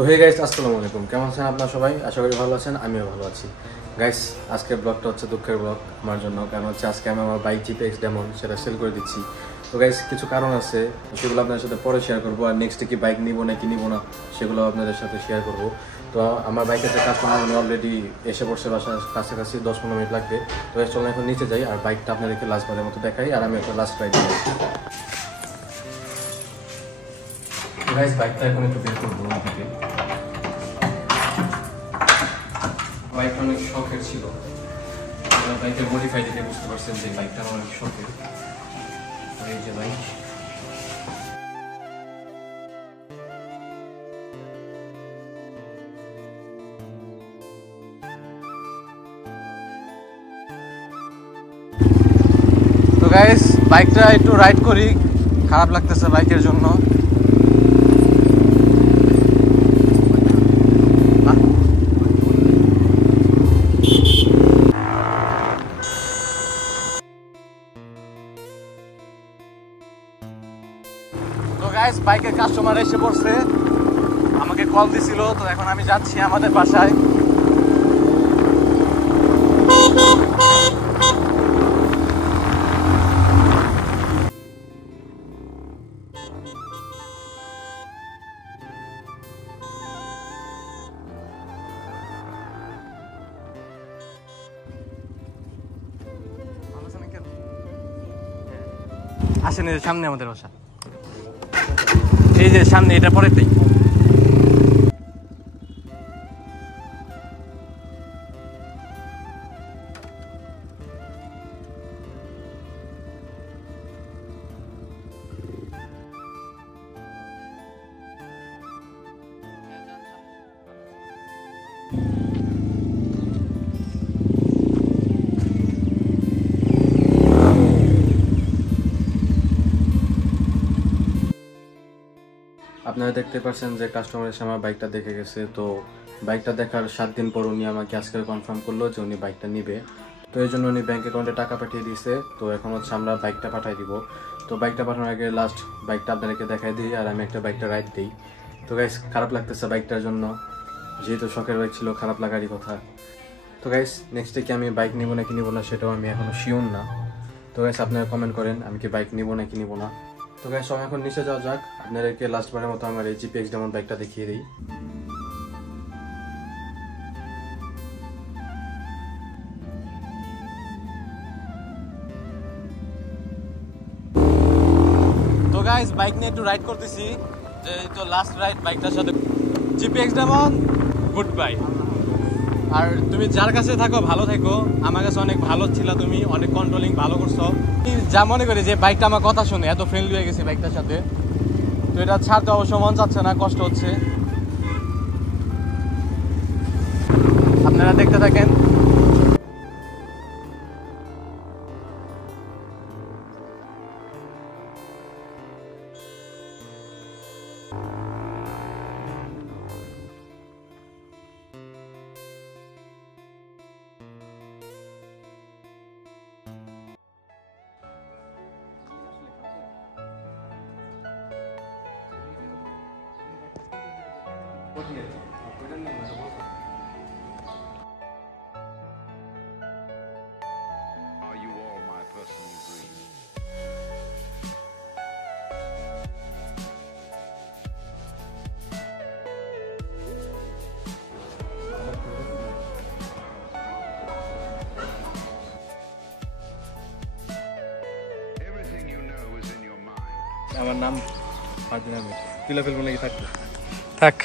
তো hey guys, আসসালামু আলাইকুম। কেমন আছেন আপনারা সবাই? আশা করি ভালো আছেন, আমিও ভালো আছি। গাইস, আজকের ব্লগটা হচ্ছে দুঃখের ব্লগ আমার জন্য, কারণ হচ্ছে আজকে আমি আমার বাইক GPX ডেমন সেটা সেল করে দিচ্ছি। তো গাইস, কিছু কারণ আছে, সেগুলো আপনাদের সাথে পরে শেয়ার করবো। আর নেক্সটে কি বাইক নিবো নাকি নিবো না সেগুলো আপনাদের সাথে শেয়ার করবো। তো আমার বাইকের যে কাস্টমার উনি অলরেডি এসে পড়ছে বাসার কাছাকাছি, 10-15 মিনিট লাগবে। তো চলুন এখন নিচে যাই আর বাইকটা আপনাদেরকে লাস্ট বারের মতো দেখাই, আর আমি একটা লাস্ট রাইড দিই। গাইস, বাইকটা এখন একটু বের করবো থেকে। বাইকটা অনেক শখের ছিল, বাইকের মডিফাই দেখে বুঝতে পারছেন যে বাইকটা আমার অনেক শখের। এই যে বাইক, তো গাইস বাইকটা একটু রাইড করি, খারাপ লাগতেছে বাইকের জন্য। তো গাইস, বাইকের কাস্টমার এসে পড়ছে, আমাকে কল দিছিল। তো এখন আমি যাচ্ছি আমাদের বাসায়। আসেন, এই যে সামনে আমাদের বাসা, এই যে সামনে, এটা পরেরটাই। আপনারা দেখতে পাচ্ছেন যে কাস্টমার এসে আমার বাইকটা দেখে গেছে। তো বাইকটা দেখার 7 দিন পর উনি আমাকে আজকে কনফার্ম করলো যে উনি বাইকটা নিবে। তো এই জন্য উনি ব্যাংক অ্যাকাউন্টে টাকা পাঠিয়ে দিয়েছে। তো এখন হচ্ছে আমরা বাইকটা পাঠিয়ে দিব। তো বাইকটা পাঠানোর আগে লাস্ট বাইকটা আপনাদেরকে দেখাই দিই, আর আমি একটা বাইকটা রাইড দিই। তো গাইস, খারাপ লাগতেছে বাইকটার জন্য, যেহেতু শখের বাইক ছিল, খারাপ লাগারই কথা। তো গাইস, নেক্সটে কি আমি বাইক নিবো নাকি নিবো না সেটাও আমি এখনো শিওর না। তো গাইস, আপনারা কমেন্ট করেন আমি কি বাইক নিবো নাকি নিবো না। তো গাইস, সবাই এখন নিচে যাওয়া যাক, আপনাদেরকে লাস্ট বারের মতো আমার এই GPX ডেমন বাইকটা দেখিয়ে দিই। তো গাইস, বাইক নিয়ে একটু রাইড করতেছি, যে তো লাস্ট রাইড বাইকটার সাথে। GPX demon, goodbye. আর তুমি যার কাছে থাকো ভালো থেকো, আমার কাছে অনেক ভালো ছিল, তুমি অনেক কন্ট্রোলিং ভালো করছো। যা মনে করি যে বাইকটা আমার কথা শুনে এত ফ্রেন্ডলি হয়ে গেছে বাইকটার সাথে। তো এটা ছাড়তে অবশ্য মন চাচ্ছে না, কষ্ট হচ্ছে। আপনারা দেখতে থাকেন। Are you all my personal dream? Everything you know is in your mind. আমার নাম ফারদিন আহমেদ। তুলে ফেলবো নাকি? থাকবে থাক।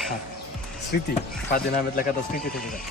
স্মৃতি, ফারদিন আহমেদ লেখা তো স্মৃতি থেকে যায়।